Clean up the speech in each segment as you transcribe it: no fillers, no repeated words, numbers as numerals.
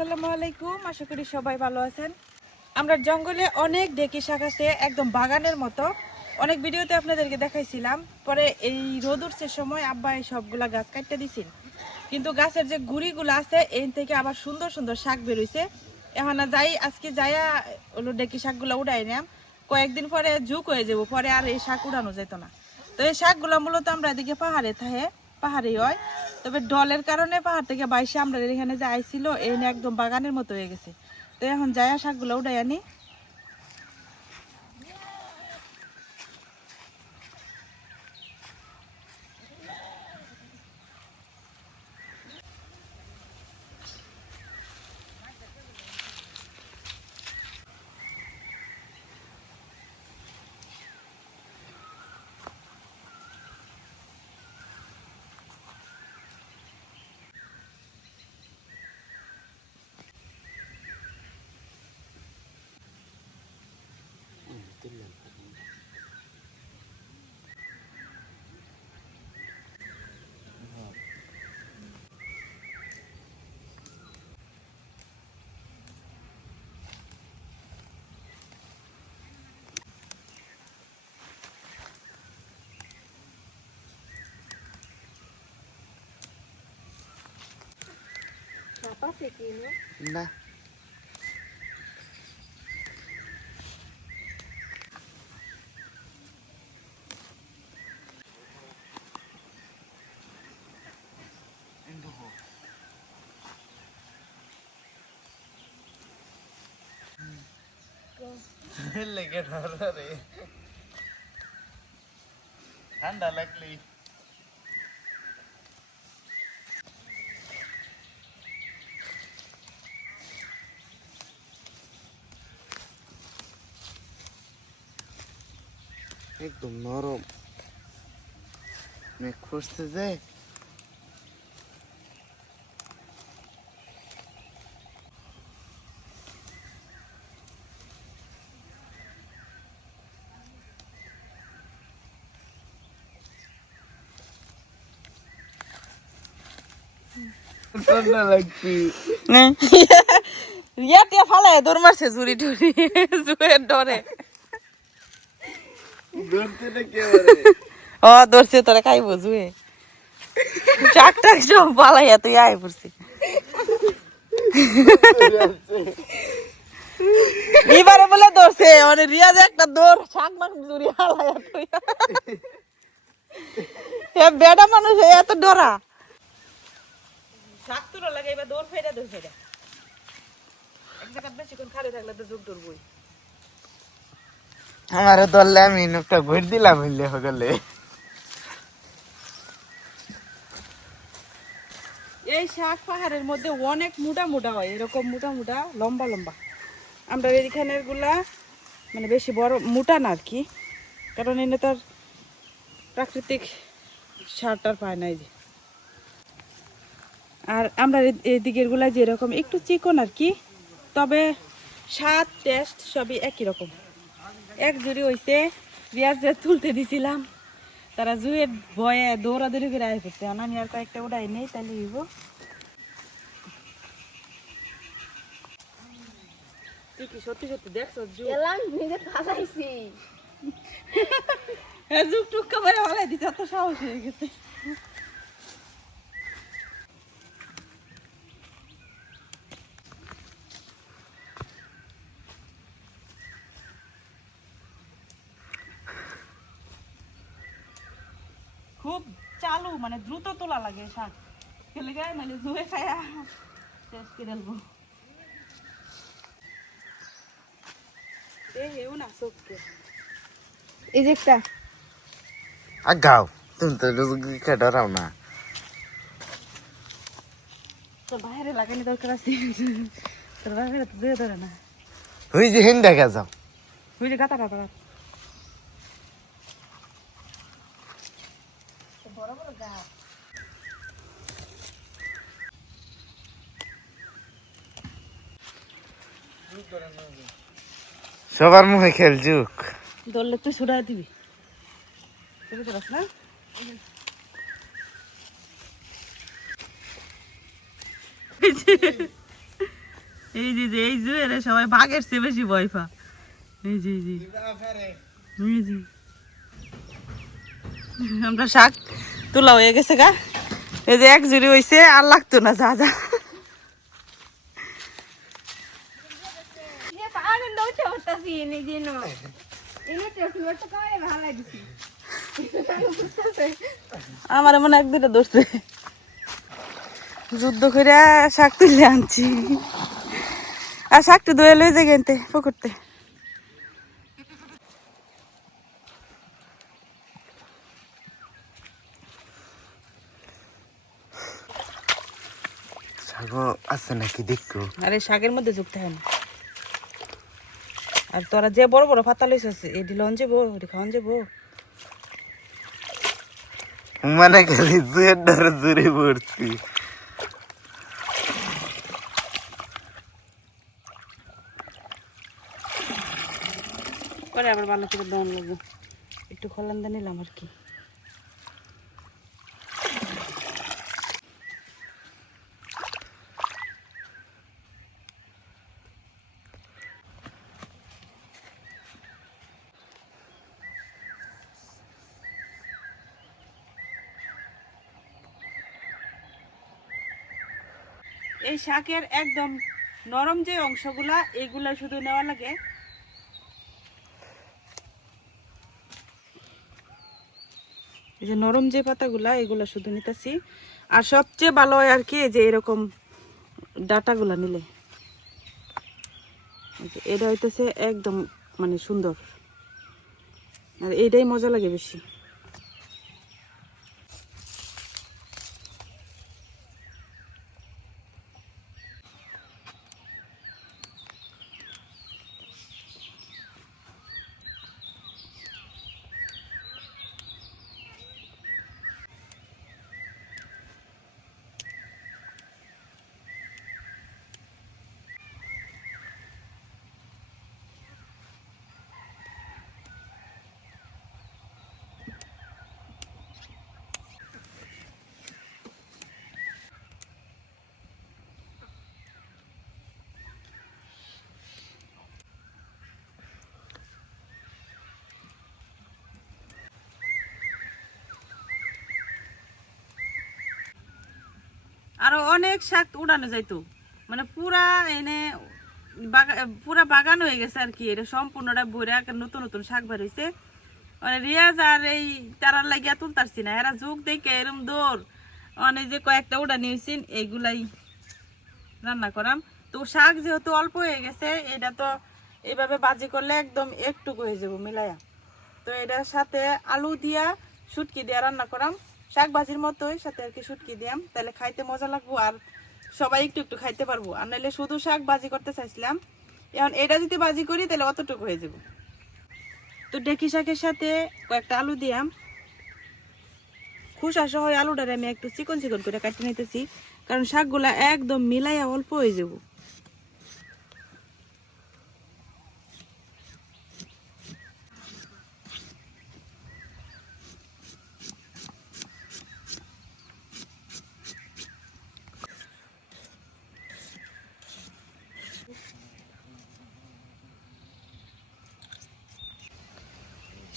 আসসালামু আলাইকুম, আশা করি সবাই ভালো আছেন। আমরা জঙ্গলে অনেক ডেকি শাক আছে, একদম বাগানের মতো। অনেক ভিডিওতে আপনাদেরকে দেখাইছিলাম। পরে এই রোদ উঠছে সময় আব্বা এই সবগুলা গাছ কাটতে দিছিল, কিন্তু গাছের যে গুড়িগুলো আছে এই থেকে আবার সুন্দর সুন্দর শাক বেরোইছে। এখন যাই আজকে যাইয়া ওগুলো ডেকি শাকগুলো উড়াই নিলাম। কয়েকদিন পরে ঝুঁক হয়ে যাবো, পরে আর এই শাক উড়ানো যেত না। তো এই শাকগুলো মূলত আমরা এদিকে পাহাড়েই হয়। তবে ডলের কারণে পাহাড় থেকে বাইশে আমরা এখানে যে আইছিল এই একদম বাগানের মতো হয়ে গেছে। তো এখন যাইয়া শাকগুলো উঠাই আনি। না লেগে রে ঠান্ডা লাগলি একদম নরম মেঘ খসতে যায়। ঠান্ডা লাগছে ইয়াতে ফালাই দৌড় মারছে জুড়ি টুরি জুয়ের ডরে। ধরতে না কে ও ধরছে তোরা খাইবো জুয়ে শাক টাক সব পালাইয়া তুই আয় পড়ছি। এবারে বলে ধরছে মানে রিয়াজ একটা দৌড় শাক মাক জুড়ি হালাইয়া তুই বেটা মানুষ এত ডরা শাক তুলো লাগে। এবার দৌড় ফেরা এক জায়গায় বেশিক্ষণ খালি থাকলে তো যুগ ধরবই। আমার দললে আমি একটা ঘুর দিলাম হইলে হগলে। এই শাক পাহাড়ের মধ্যে অনেক মোটা মোটা হয়, এরকম মোটা মোটা লম্বা লম্বা। আমরা এইখানের গুলা মানে বেশি বড় মোটা না আর কি, কারণ এনে তার প্রাকৃতিক সারটার পায় নাই যে। আর আমরা এই দিকের গুলা যেরকম একটু চিকন আর কি, তবে স্বাদ টেস্ট সবই একই রকম। এক জুড়ি হয়েছে পেঁয়াজ যে তুলতে দিছিলাম, তারা জুয়ের ভয়ে দৌড়াদৌড়ি করে আয় করছে। আমি আর কয়েকটা উঠাই নেই, তাহলে হইব। তুই কি সত্যি সত্যি দেখছো যুগ টুক কামারে ভালাই দিচ্ছে, এত সাহস হয়ে গেছে। খুব চালু মানে দ্রুত তোলা লাগে শাক, খেলে গায়ে মানে জুয়ে খায়া শেষ করে দেবো। এই যে একটা আগাও তুমি তো রোজকে ডরাও না। তো বাইরে লাগানি দরকার আছে, তোর বাইরে তো জুয়ে ধরে না। ওই যে হেন দেখা যাও বুঝলি গাতা গাতা বড় বড় গাছ। সবার মুখে খেল যুগ ধরলে তুই ছুড়া দিবি না। এই যে এই জুয়েরে সবাই বাঘের চেয়ে বেশি ভয় পা। এই যে আমরা শাক তোলা হয়ে গেছে গা। এই যে এক জুড়ি হয়েছে আর লাগতো না যা যা। আমার মনে এক দুটো ধরছে, যুদ্ধ করে শাক তুলে আনছি। আর শাকটা ধুয়ে লয়ে যাই কিনতে পুকুরতে। শাক আছে নাকি দেখো? আরে শাকের মধ্যে যুক্ত হয় না। আর তোরা যে বড় বড় পাতা লইছিস এটি লন যাবো, এটি খাওয়ান যাবো। মানে খালি জুয়ের দ্বারা জুড়ে পড়ছি। পরে আবার ভালো করে দেওয়ান লাগবো। একটু খোলান্দা নিলাম আর কি। এই শাকের একদম নরম যে অংশগুলা এইগুলা শুধু নেওয়া লাগে। এই যে নরম যে পাতাগুলা এগুলা শুধু নিতেছি। আর সবচেয়ে ভালো হয় আর কি যে এরকম ডাটাগুলা নিলে, এটা হইতেছে একদম মানে সুন্দর। আর এইটাই মজা লাগে বেশি। আরো অনেক শাক উড়ানো যাইতো, মানে পুরা এনে পুরা বাগান হয়ে গেছে আর কি। এটা সম্পূর্ণটা বইরা নতুন নতুন শাক বেরোইছে। মানে রিয়াজ আর এই তারার লাগিয়া তুলতারছি না, এরা যুগ দেখে এরম দৌড়। মানে যে কয়েকটা উড়ানি হয়েছেন এইগুলাই রান্না করাম। তো শাক যেহেতু অল্প হয়ে গেছে, এটা তো এইভাবে বাজি করলে একদম একটুকু হয়ে যাবো মিলাইয়া। তো এটার সাথে আলু দিয়া শুটকি দিয়া রান্না করাম, শাক ভাজির মতোই, সাথে আর কি শুটকি দিয়াম। তাহলে খাইতে মজা লাগবো আর সবাই একটু একটু খাইতে পারবো। আর নাহলে শুধু শাক ভাজি করতে চাইছিলাম, এখন এটা যদি ভাজি করি তাহলে অতটুকু হয়ে যাবো। তো ডেকি শাকের সাথে কয়েকটা আলু দিয়াম, খোসা সহ আলুটারে আমি একটু চিকন চিকন করে কাটতে নিতেছি, কারণ শাকগুলা একদম মিলাইয়া অল্প হয়ে যাবো।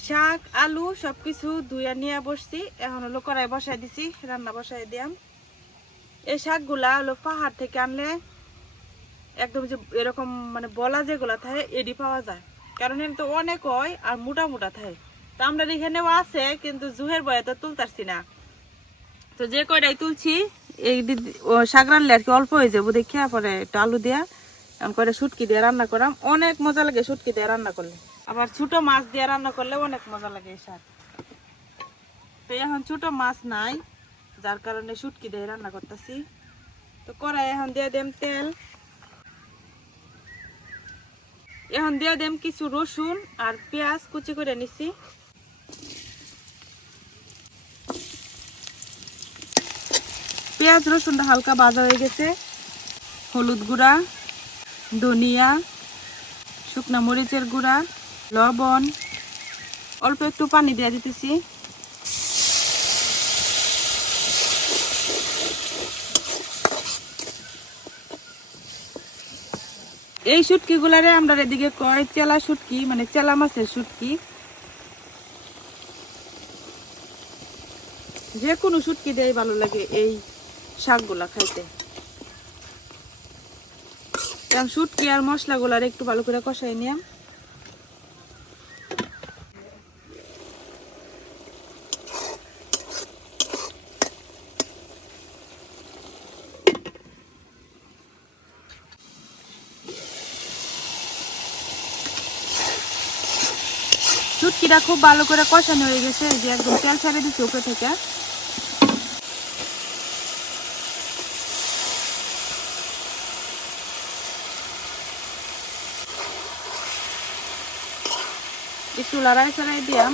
শাক আলু সবকিছু ধুইয়া নিয়ে বসছি, এখন হলো কড়াই বসাই দিছি, রান্না বসাই দিয়াম। এই শাকগুলা হলো পাহাড় থেকে আনলে একদম যে এরকম মানে বলা যেগুলা থাকে এডি পাওয়া যায়, কারণ এর তো অনেক হয় আর মোটা মোটা থাকে। তো আমরা এখানেও আছে, কিন্তু জুহের বয়ে তো তুলতারছি না। তো যে কয়টাই তুলছি এই শাক রানলে আর কি অল্প হয়ে যাবো দেখিয়া, পরে একটু আলু দিয়া এমন করে শুটকি দিয়ে রান্না করাম। অনেক মজা লাগে শুটকি দিয়ে রান্না করলে, আবার ছোট মাছ দিয়ে রান্না করলে অনেক মজা লাগে এই শাক। তো এখন ছোট মাছ নাই, যার কারণে শুটকি দিয়ে রান্না করতেছি। তো কড়াই এখন দিয়ে দেম তেল, এখন দিয়ে দেম কিছু রসুন আর পেঁয়াজ কুচি করে নিছি। পেঁয়াজ রসুনটা হালকা ভাজা হয়ে গেছে, হলুদ গুঁড়া, ধনিয়া, শুকনা মরিচের গুঁড়া, লবণ, অল্প একটু পানি দিয়ে দিতেছি। এই শুটকি গুলারে আমরা এদিকে কয় চেলা শুটকি, মানে চেলা মাছের শুটকি। যে কোনো শুটকি দেয় ভালো লাগে এই শাকগুলা খাইতে। কারণ শুটকি আর মশলাগুলার একটু ভালো করে কষাই নিলাম। শুটকিটা খুব ভালো করে কষানো হয়ে গেছে, এই যে একদম তেল ছেড়ে দিচ্ছে উপরে থেকে। একটু লড়াই ছড়াই দিলাম।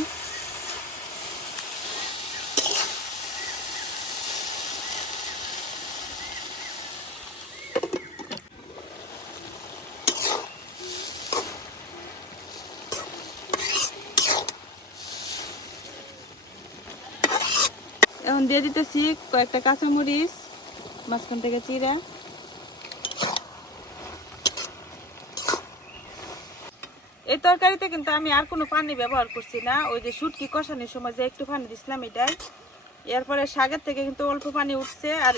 এখন দিয়ে দিতেছি কয়েকটা কাঁচামরিচ মাঝখান থেকে চিরা। এই তরকারিতে কিন্তু আমি আর কোনো পানি ব্যবহার করছি না, ওই যে শুটকি কষানোর সময় যে একটু পানি দিছিলাম এটাই। এরপরে শাকের থেকে কিন্তু অল্প পানি উঠছে, আর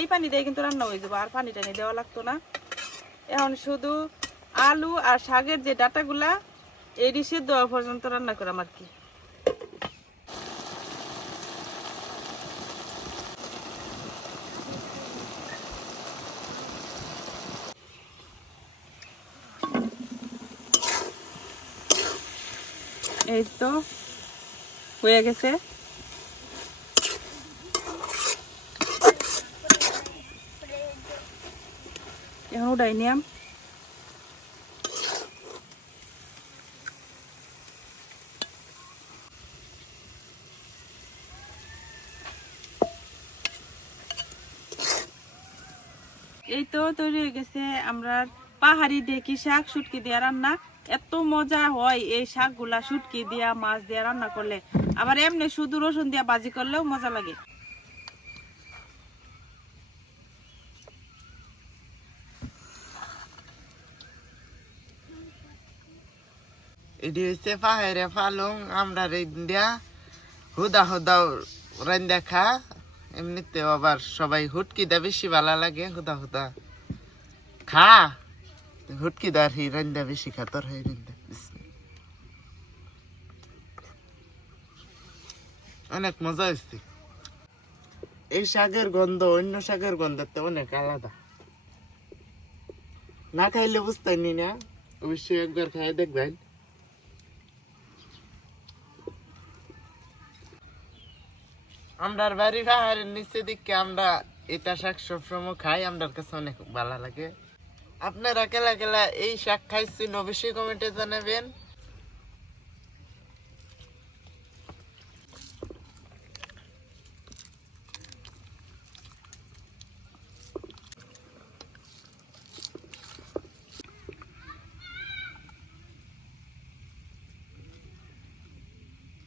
এই পানি দিয়ে কিন্তু রান্না হয়ে যাবো, আর পানি টানি দেওয়া লাগতো না। এখন শুধু আলু আর শাকের যে ডাটাগুলা এই সিদ্ধ হওয়া পর্যন্ত রান্না করাম আর কি। এই তো হয়ে গেছে। এখন উঠাই নিলাম। এই তো তৈরি হয়ে গেছে আমরা পাহাড়ি ডেকি শাক শুটকি দিয়ে রান্না। এত মজা হয় এই শাকগুলা শুটকি দিয়া মাছ দিয়া রান্না করলে, আবার এমনি শুধু রসুন দিয়া ভাজি করলেও মজা লাগে। এটি হচ্ছে পাহাড়ে পালং আমরা রেন্দিয়া হুদা হুদা রান্দা খা। এমনিতেও আবার সবাই হুটকি দা বেশি ভালো লাগে, হুদা হুদা খা। হুটকি দার হি রান্দা বেশি খাতর হয় রান্দা। অনেক মজা হচ্ছে। এই শাকের গন্ধ অন্য শাকের গন্ধের অনেক আলাদা। না খাইলে বুঝতেনি না, অবশ্যই একবার খাই দেখবেন। আমরার বাড়ি পাহাড়ের নিচে দিকে আমরা এটা শাক সবসময় খাই, আমরার কাছে অনেক ভালো লাগে। আপনারা কেলা কেলা এই শাক খাইছেন অবশ্যই কমেন্টে জানাবেন।